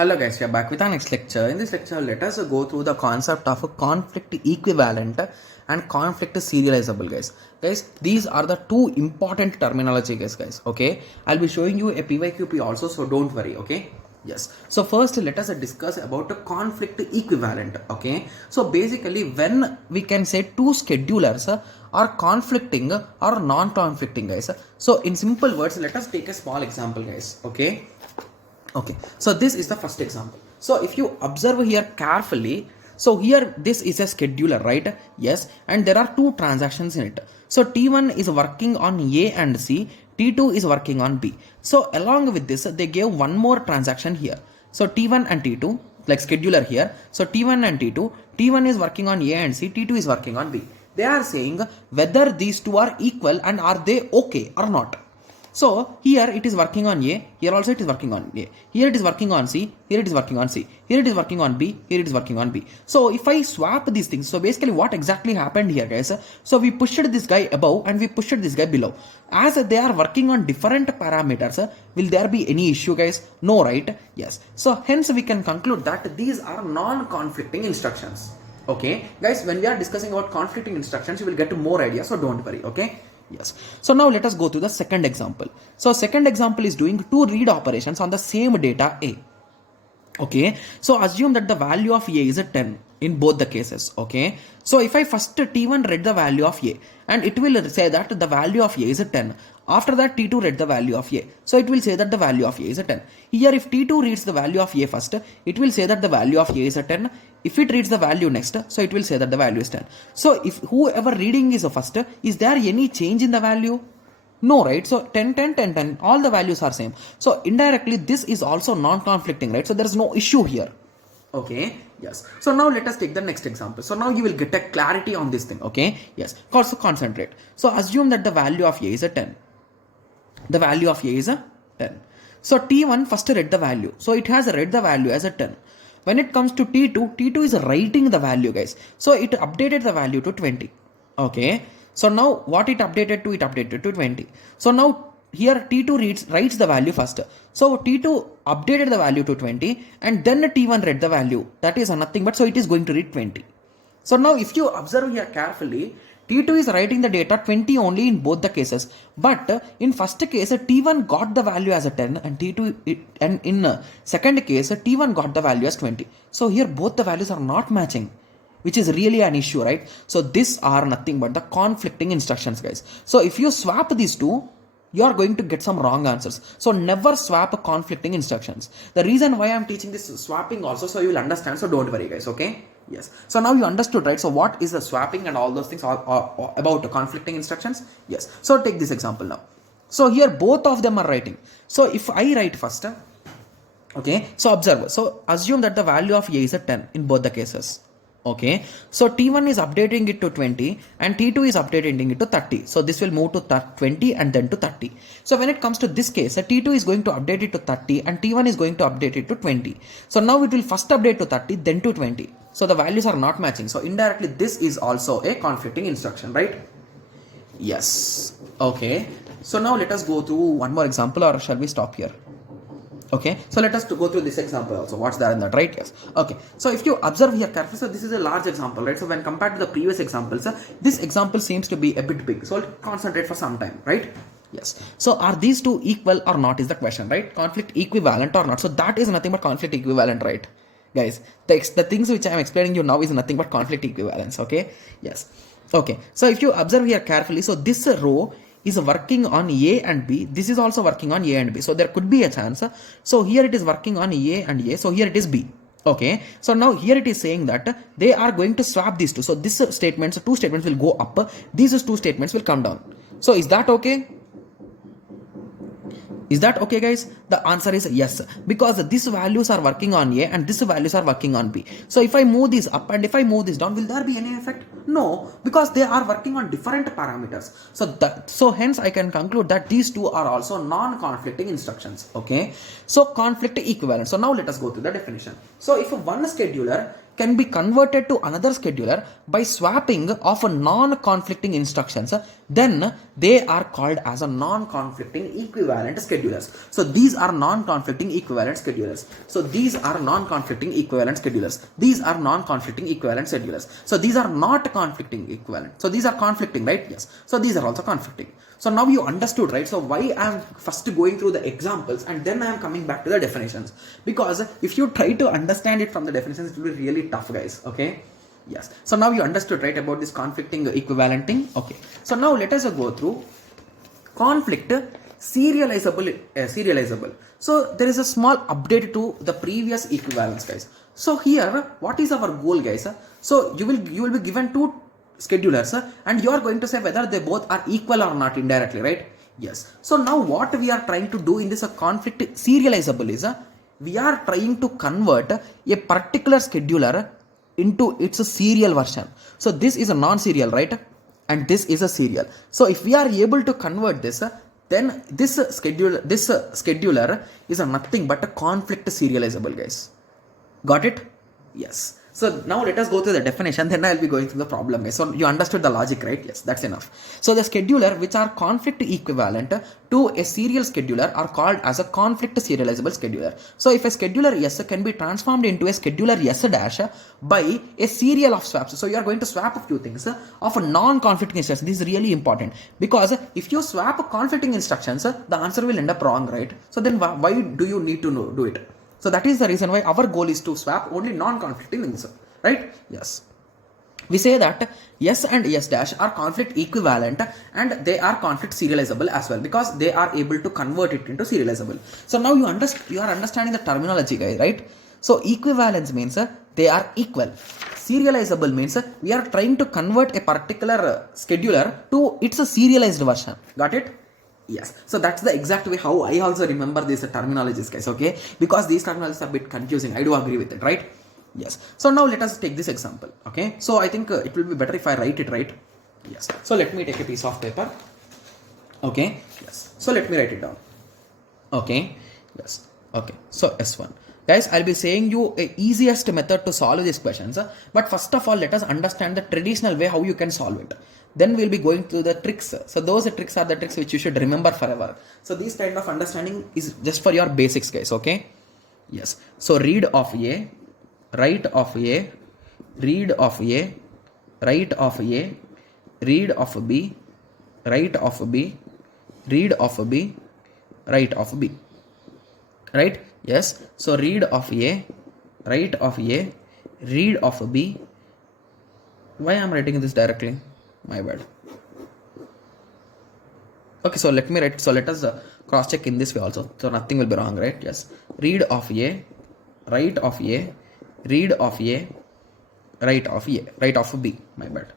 Hello guys, we are back with our next lecture. In this lecture, let us go through the concept of a conflict equivalent and conflict serializable, guys. Guys, these are the two important terminology, guys. Okay, I'll be showing you a PYQP also, so don't worry. Okay. Yes. So first, let us discuss about a conflict equivalent. Okay. So basically, when we can say two schedulers are conflicting or non-conflicting, guys. So in simple words, let us take a small example, guys. Okay, so this is the first example. So if you observe here carefully, so here this is a scheduler, right? Yes, and there are two transactions in it. So T1 is working on A and C, T2 is working on B. So along with this, they gave one more transaction here. So T1 and T2, like scheduler here. So T1 and T2, T1 is working on A and C, T2 is working on B. They are saying whether these two are equal and are they okay or not. So here it is working on A, here also it is working on A, here it is working on C, here it is working on C, here it is working on B, here it is working on B. So if I swap these things, so basically what exactly happened here, guys? So we pushed this guy above and we pushed this guy below. As they are working on different parameters, will there be any issue, guys? No, right? Yes. So hence we can conclude that these are non-conflicting instructions. Okay, guys, when we are discussing about conflicting instructions, you will get more ideas, so don't worry. Okay. Yes. So now let us go to the second example. So second example is doing two read operations on the same data A. Okay. So assume that the value of A is a 10 in both the cases. Okay. So if I first T1 read the value of A and it will say that the value of A is a 10. After that T2 read the value of A. So it will say that the value of A is a 10. Here if T2 reads the value of A first, it will say that the value of A is a 10. If it reads the value next, so it will say that the value is 10. So if whoever reading is the first, is there any change in the value? No, right? So 10, 10, 10, 10, all the values are same. So indirectly this is also non-conflicting, right? So there is no issue here. Okay, yes. So now let us take the next example. So now you will get a clarity on this thing. Okay, yes. Also concentrate. So assume that the value of A is a 10. The value of A is a 10. So T1 first read the value. So it has read the value as a 10. When it comes to T2, T2 is writing the value, guys. So it updated the value to 20. Okay. So now what it updated to? It updated to 20. So now here T2 writes the value first. So T2 updated the value to 20 and then T1 read the value. That is nothing but so it is going to read 20. So now if you observe here carefully, T2 is writing the data 20 only in both the cases. But in first case, T1 got the value as a 10 and and in second case, T1 got the value as 20. So here both the values are not matching, which is really an issue, right? So these are nothing but the conflicting instructions, guys. So if you swap these two, you are going to get some wrong answers. So never swap conflicting instructions. The reason why I am teaching this swapping also, so you will understand. So don't worry, guys. Okay. Yes. So now you understood, right? So what is the swapping and all those things are about the conflicting instructions? Yes. So take this example now. So here both of them are writing. So if I write first, okay. So observe. So assume that the value of A is a 10 in both the cases. Okay, so T1 is updating it to 20 and T2 is updating it to 30. So this will move to 20 and then to 30. So when it comes to this case, T2 is going to update it to 30 and T1 is going to update it to 20. So now it will first update to 30 then to 20. So the values are not matching. So indirectly this is also a conflicting instruction, right? Yes. Okay. So now let us go through one more example, or shall we stop here? Okay, so let us go through this example also. What's there in that, right? Yes. Okay, so if you observe here carefully, so this is a large example, right? So when compared to the previous examples, this example seems to be a bit big. So I'll concentrate for some time, right? Yes. So are these two equal or not is the question, right? Conflict equivalent or not? So that is nothing but conflict equivalent, right? Guys, the things which I am explaining you now is nothing but conflict equivalence, okay? Yes. Okay, so if you observe here carefully, so this row is working on A and B. This is also working on A and B. So there could be a chance. So here it is working on A and A. So here it is B. Okay. So now here it is saying that they are going to swap these two. So this statements, two statements will go up. These two statements will come down. So is that okay? Is that okay, guys? The answer is yes, because these values are working on A and these values are working on B. So if I move this up and if I move this down, will there be any effect? No, because they are working on different parameters. So hence I can conclude that these two are also non-conflicting instructions. Okay. So conflict equivalent. So now let us go to the definition. So if one scheduler can be converted to another scheduler by swapping of a non-conflicting instructions, then they are called as a non-conflicting equivalent schedulers. So these are non-conflicting equivalent schedulers. So these are non-conflicting equivalent schedulers. These are non-conflicting equivalent schedulers. So these are not conflicting equivalent. So these are conflicting, right? Yes. So these are also conflicting. So now you understood, right? So why I am first going through the examples and then I am coming back to the definitions, because if you try to understand it from the definitions, it will be really tough, guys. Okay. Yes. So now you understood, right, about this conflicting equivalent thing. Okay. So now let us go through conflict serializable. So there is a small update to the previous equivalence, guys. So here, what is our goal, guys? So you will be given two schedulers and you are going to say whether they both are equal or not indirectly, right? Yes. So now what we are trying to do in this conflict serializable is we are trying to convert a particular scheduler into its serial version. So this is a non-serial, right? And this is a serial. So if we are able to convert this, then this scheduler is nothing but a conflict serializable, guys. Got it? Yes. So now let us go through the definition, then I will be going through the problem, guys. So you understood the logic, right? Yes, that's enough. So the scheduler which are conflict equivalent to a serial scheduler are called as a conflict serializable scheduler. So if a scheduler S can be transformed into a scheduler S dash by a serial of swaps. So you are going to swap a few things of a non-conflicting instructions. This is really important, because if you swap conflicting instructions, the answer will end up wrong, right? So then why do you need to do it? So that is the reason why our goal is to swap only non-conflicting things, right? Yes. We say that S and S dash are conflict equivalent and they are conflict serializable as well, because they are able to convert it into serializable. So now you are understanding the terminology, guys, right? So equivalence means they are equal. Serializable means we are trying to convert a particular scheduler to its serialized version. Got it? Yes. So that's the exact way how I also remember these terminologies, guys, okay? Because these terminologies are a bit confusing. I do agree with it, right? Yes. So now let us take this example, okay? So I think it will be better if I write it, right? Yes. So let me take a piece of paper. Okay. Yes. So let me write it down. Okay. Yes. Okay. So S1. Guys, I'll be saying you a easiest method to solve these questions. But first of all, let us understand the traditional way how you can solve it. Then we'll be going through the tricks. So those tricks are the tricks which you should remember forever. So this kind of understanding is just for your basics, guys, okay? Yes. So read of A, write of A, read of A, write of A, read of B, write of B, read of B, write of B. Right? Yes. So read of A, write of A, read of B. Why am I writing this directly? My bad. Okay, so let me write. So let us cross check in this way also. So nothing will be wrong, right? Yes. Read of A, write of A, read of A, write of A, write of B. My bad.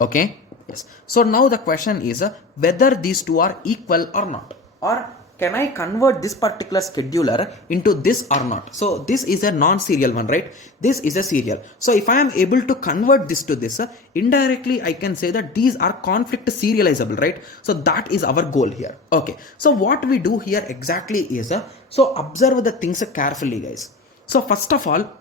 Okay. Yes. So now the question is whether these two are equal or not, or can I convert this particular scheduler into this or not? So this is a non-serial one, right? This is a serial. So if I am able to convert this to this, indirectly I can say that these are conflict serializable, right? So that is our goal here. Okay. So what we do here exactly is, so observe the things carefully, guys. So first of all,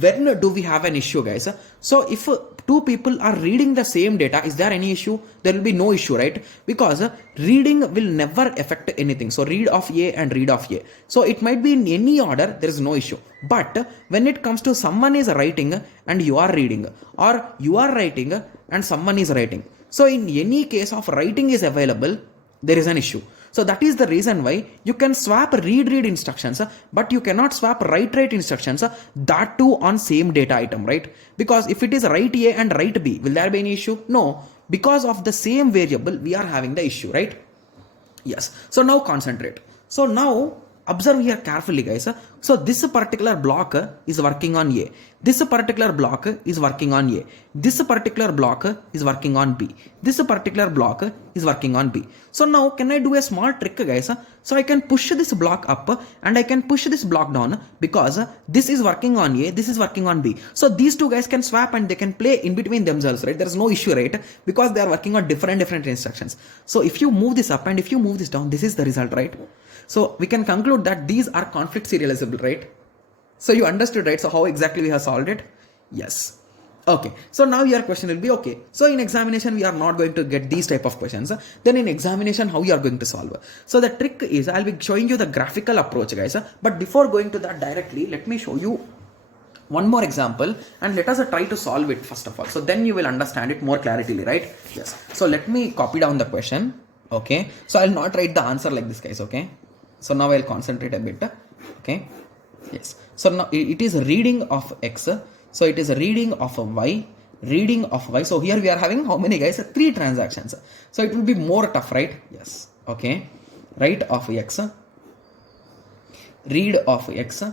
when do we have an issue, guys? So if two people are reading the same data, is there any issue? There will be no issue, right? Because reading will never affect anything. So read of A and read of A. So it might be in any order, there is no issue. But when it comes to someone is writing and you are reading, or you are writing and someone is writing, so in any case of writing is available, there is an issue. So that is the reason why you can swap read instructions, but you cannot swap write instructions, that too on same data item, right? Because if it is write A and write B, will there be any issue? No, because of the same variable, we are having the issue, right? Yes. So now concentrate. So now observe here carefully, guys. So this particular block is working on A. This particular block is working on A. This particular block is working on B. This particular block is working on B. So now can I do a small trick, guys? So I can push this block up and I can push this block down, because this is working on A, this is working on B. So these two guys can swap and they can play in between themselves, right? There is no issue, right? Because they are working on different instructions. So if you move this up and if you move this down, this is the result, right? So we can conclude that these are conflict serializable, right? So you understood, right? So how exactly we have solved it? Yes. Okay, so now your question will be, okay, so in examination we are not going to get these type of questions. Then in examination, how you are going to solve? So the trick is, I'll be showing you the graphical approach, guys. But before going to that directly, let me show you one more example and let us try to solve it first of all. So then you will understand it more clarity, right? Yes. So let me copy down the question. Okay. So I'll not write the answer like this, guys. Okay. So now I'll concentrate a bit. Okay. Yes. So now it is reading of x. So it is a reading of y, reading of y. So here we are having how many, guys? 3 transactions. So it will be more tough, right? Yes. Okay. Write of x, read of x,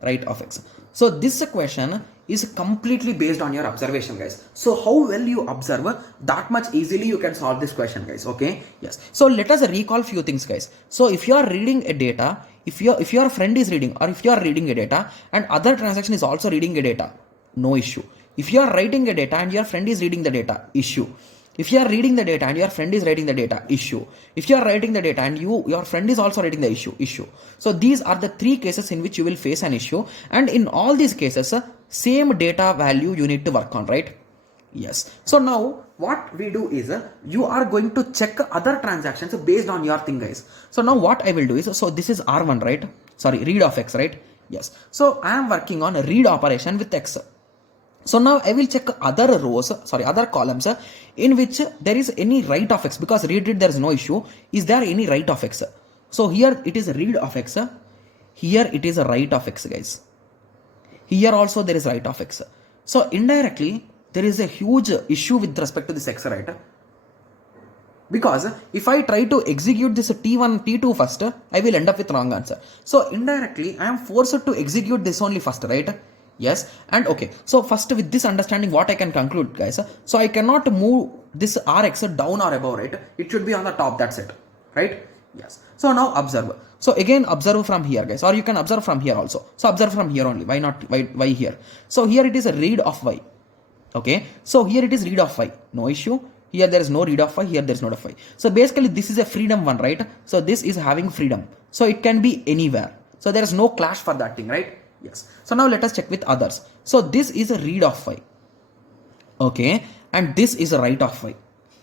write of x. So this question is completely based on your observation, guys. So how well you observe, that much easily you can solve this question, guys. Okay. Yes. So let us recall few things, guys. So if you are reading a data, if your friend is reading, or if you are reading a data and other transaction is also reading a data, no issue. If you are writing a data and your friend is reading the data, issue. If you are reading the data and your friend is writing the data, issue. If you are writing the data and your friend is also writing the issue. So these are the 3 cases in which you will face an issue, and in all these cases, same data value you need to work on, right? Yes. So now what we do is, you are going to check other transactions based on your thing, guys. So now what I will do is, so this is R1, right? Sorry, read of x, right? Yes. So I am working on a read operation with x. So now I will check other rows, other columns in which there is any write of x, because read there is no issue. Is there any write of x? So here it is read of x. Here it is a write of x, guys. Here also there is write of x. So indirectly there is a huge issue with respect to this x, right? Because if I try to execute this T1, T2 first, I will end up with wrong answer. So indirectly I am forced to execute this only first, right? Yes. And okay, so first with this understanding, what I can conclude, guys, so I cannot move this Rx down or above, right? It should be on the top, that's it, right? Yes. So now observe. So again observe from here, guys, or you can observe from here also. So observe from here only. Why not? Why here? So here it is a read of y. Okay. So here it is read of y. No issue. Here there is no read of y. Here there is not of y. So basically this is a freedom one, right? So this is having freedom. So it can be anywhere. So there is no clash for that thing, right? Yes. So now let us check with others. So this is a read of y. Okay. And this is a write of y.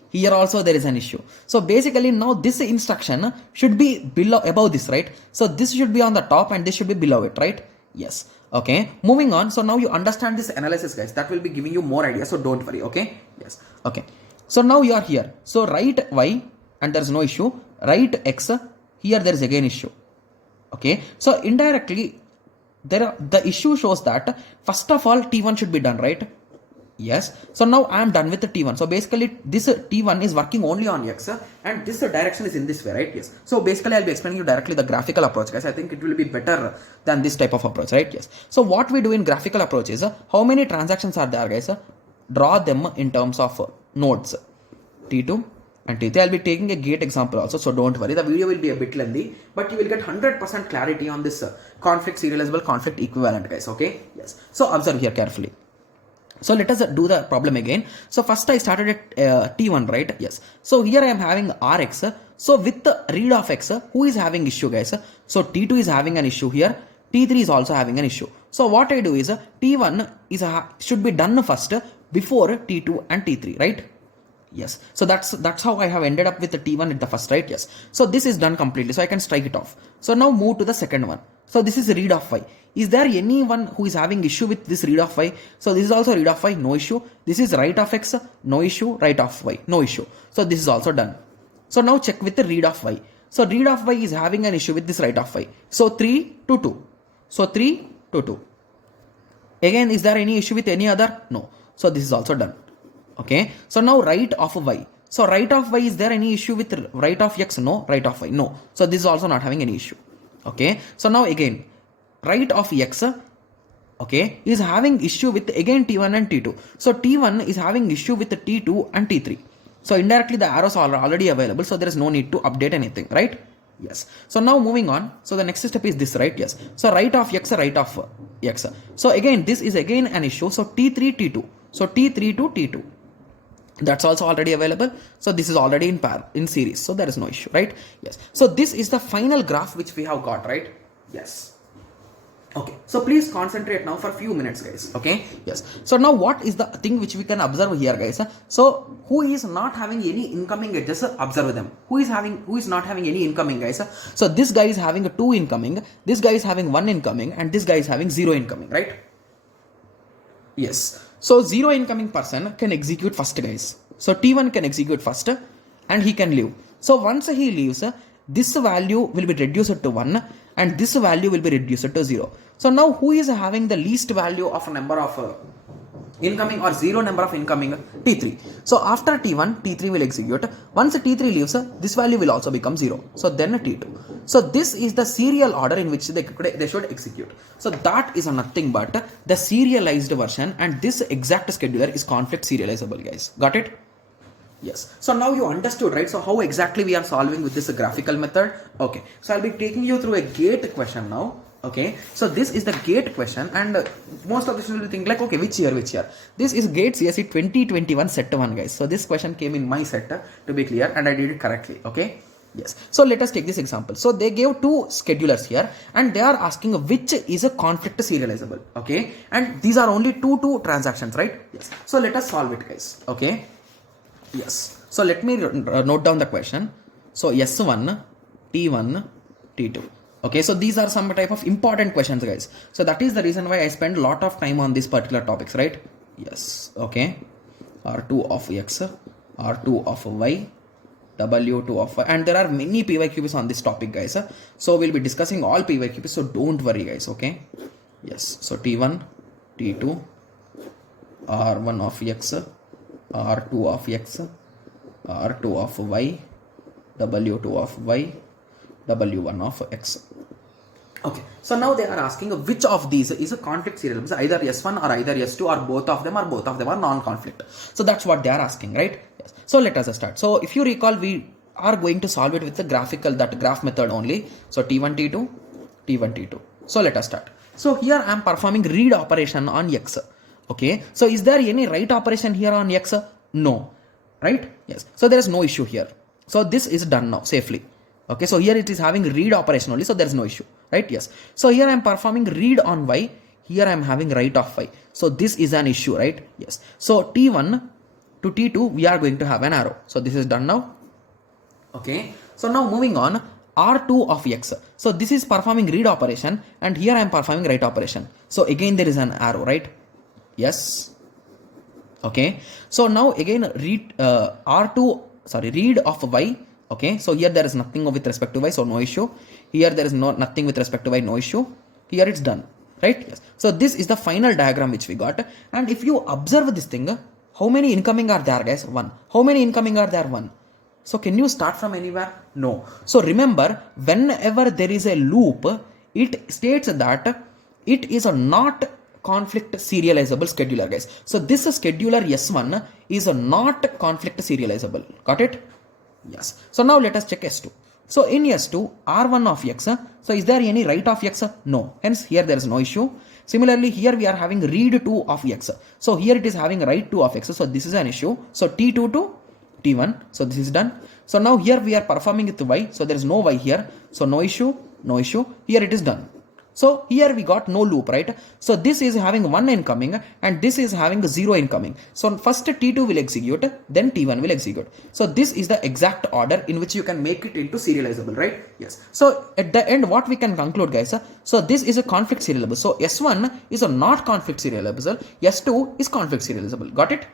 Here also there is an issue. So basically now this instruction should be below, above this, right? So this should be on the top and this should be below it, right? Yes. Okay. Moving on. So now you understand this analysis, guys. That will be giving you more ideas. So don't worry. Okay. Yes. Okay. So now you are here. So write y and there is no issue. Write x. Here there is again issue. Okay. So indirectly, the issue shows that first of all T1 should be done, right? Yes. So now I am done with the T1. So basically this T1 is working only on x and this direction is in this way, right? Yes. So basically I'll be explaining you directly the graphical approach, guys. I think it will be better than this type of approach, right? Yes. So what we do in graphical approach is, how many transactions are there, guys? Draw them in terms of nodes T2 and T3. I'll be taking a gate example also, so don't worry. The video will be a bit lengthy, but you will get 100% clarity on this conflict serializable, conflict equivalent, guys. Okay. Yes. So observe here carefully. So let us do the problem again. So first I started at T1, right? Yes. So here I am having Rx. So with the read of x, who is having issue, guys? So T2 is having an issue here. T3 is also having an issue. So what I do is, T1 is should be done first before T2 and T3, right? Yes. So that's how I have ended up with the T1 at the first, right? Yes. So this is done completely. So I can strike it off. So now move to the second one. So this is read of y. Is there anyone who is having issue with this read of y? So this is also read of y, no issue. This is write of x, no issue. Write of y, no issue. So this is also done. So now check with the read of y. So read of y is having an issue with this write of y. So 3 to 2. So 3 to 2. Again, is there any issue with any other? No. So this is also done. Okay. So now write of y. So write of y, is there any issue with write of x? No. Write of y, no. So this is also not having any issue. Okay. So now again, write of x, okay, is having issue with again T1 and T2. So T1 is having issue with the T2 and T3. So indirectly the arrows are already available. So there is no need to update anything, right? Yes. So now moving on. So the next step is this, right? Yes. So write of x, write of x. So again, this is again an issue. So T3, T2. So T3 to T2. That's also already available. So this is already in series. So there is no issue, right? Yes. So this is the final graph which we have got, right? Yes. Okay, so please concentrate now for a few minutes, guys. Okay, yes. So now what is the thing which we can observe here, guys? So who is not having any incoming edges? Observe them. Who is not having any incoming, guys? So this guy is having a 2 incoming, this guy is having 1 incoming, and this guy is having 0 incoming, right? Yes. So 0 incoming person can execute first, guys. So T1 can execute first and he can leave. So once he leaves, this value will be reduced to 1 and this value will be reduced to 0. So now who is having the least value of a number of incoming or 0 number of incoming? T3. So after T1, T3 will execute. Once T3 leaves, this value will also become 0. So then T2. So this is the serial order in which they should execute. So that is nothing but the serialized version, and this exact scheduler is conflict serializable, guys. Got it? Yes. So now you understood, right? So how exactly we are solving with this graphical method? Okay. So I'll be taking you through a gate question now. Okay. So this is the gate question, and most of the students will think like, okay, which year? This is GATE CSE 2021 set 1, guys. So this question came in my set, to be clear, and I did it correctly. Okay. Yes. So let us take this example. So they gave 2 schedulers here, and they are asking which is a conflict serializable. Okay. And these are only two transactions, right? Yes. So let us solve it, guys. Okay. Yes. So let me note down the question. So S1, T1, T2. Okay. So these are some type of important questions, guys. So that is the reason why I spend a lot of time on these particular topics, right? Yes. Okay. R2 of X, R2 of Y, W2 of Y, and there are many PYQs on this topic, guys. So we'll be discussing all PYQs. So don't worry, guys. Okay. Yes. So T1, T2, R1 of X, R2 of X, R2 of Y, W2 of Y, W1 of X. Okay, so now they are asking which of these is a conflict serializable, either S1 or either S2 or both of them are non-conflict. So that's what they are asking, right? Yes. So let us start. So if you recall, we are going to solve it with the graph method only. So T1, T2, T1, T2. So let us start. So here I am performing read operation on X. Okay, so is there any write operation here on X? No, right? Yes. So there is no issue here. So this is done now safely. Okay, so here it is having read operation only, so there is no issue, right? Yes. So here I am performing read on Y. Here I am having write of Y. So this is an issue, right? Yes. So T1 to T2, we are going to have an arrow. So this is done now. Okay. So now moving on, R2 of X. So this is performing read operation, and here I am performing write operation. So again there is an arrow, right? Yes. Okay. So now again read of Y. Okay. So here there is nothing with respect to Y, so no issue. Here there is nothing with respect to Y, no issue. Here it's done, right? Yes. So this is the final diagram which we got. And if you observe this thing, how many incoming are there, guys? 1. How many incoming are there? 1. So can you start from anywhere? No. So remember, whenever there is a loop, it states that it is not conflict serializable scheduler, guys. So this scheduler S1 is not conflict serializable. Got it? Yes. So now let us check S2. So in S2, R1 of X. So is there any write of X? No. Hence here there is no issue. Similarly, here we are having read 2 of X. So here it is having write 2 of X. So this is an issue. So T2 to T1. So this is done. So now here we are performing with Y. So there is no Y here. So no issue, no issue. Here it is done. So here we got no loop, right? So this is having 1 incoming and this is having 0 incoming. So first T2 will execute, then T1 will execute. So this is the exact order in which you can make it into serializable, right? Yes. So at the end, what we can conclude, guys? So this is a conflict serializable. So S1 is a not conflict serializable. S2 is conflict serializable. Got it?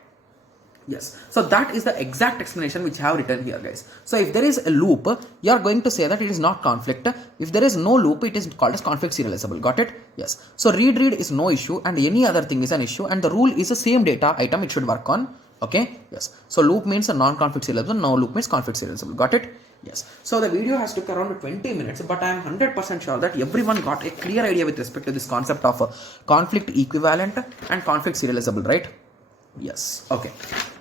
Yes. So that is the exact explanation which I have written here, guys. So if there is a loop, you are going to say that it is not conflict. If there is no loop, it is called as conflict serializable. Got it? Yes. So read is no issue and any other thing is an issue, and the rule is the same data item it should work on. Okay. Yes. So loop means a non-conflict serializable. No loop means conflict serializable. Got it? Yes. So the video has took around 20 minutes, but I am 100% sure that everyone got a clear idea with respect to this concept of conflict equivalent and conflict serializable, right? Yes. Okay.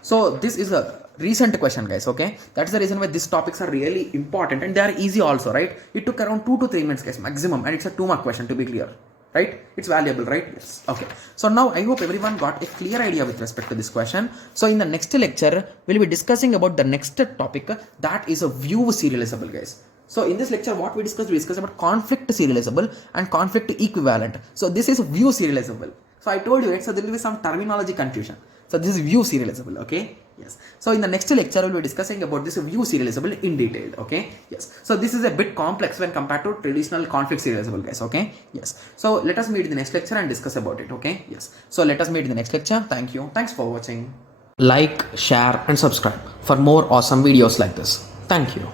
So this is a recent question, guys. Okay. That's the reason why these topics are really important and they are easy also, right? It took around 2 to 3 minutes, guys, maximum, and it's a 2-mark question, to be clear, right? It's valuable, right? Yes. Okay. So now I hope everyone got a clear idea with respect to this question. So in the next lecture, we'll be discussing about the next topic, that is a view serializable, guys. So in this lecture, what we discussed about conflict serializable and conflict equivalent. So this is view serializable. So I told you, right? So there will be some terminology confusion. So this is view serializable, okay? Yes. So in the next lecture, we'll be discussing about this view serializable in detail, okay? Yes. So this is a bit complex when compared to traditional conflict serializable, guys, okay? Yes. So let us meet in the next lecture and discuss about it, okay? Yes. So let us meet in the next lecture. Thank you. Thanks for watching. Like, share and subscribe for more awesome videos like this. Thank you.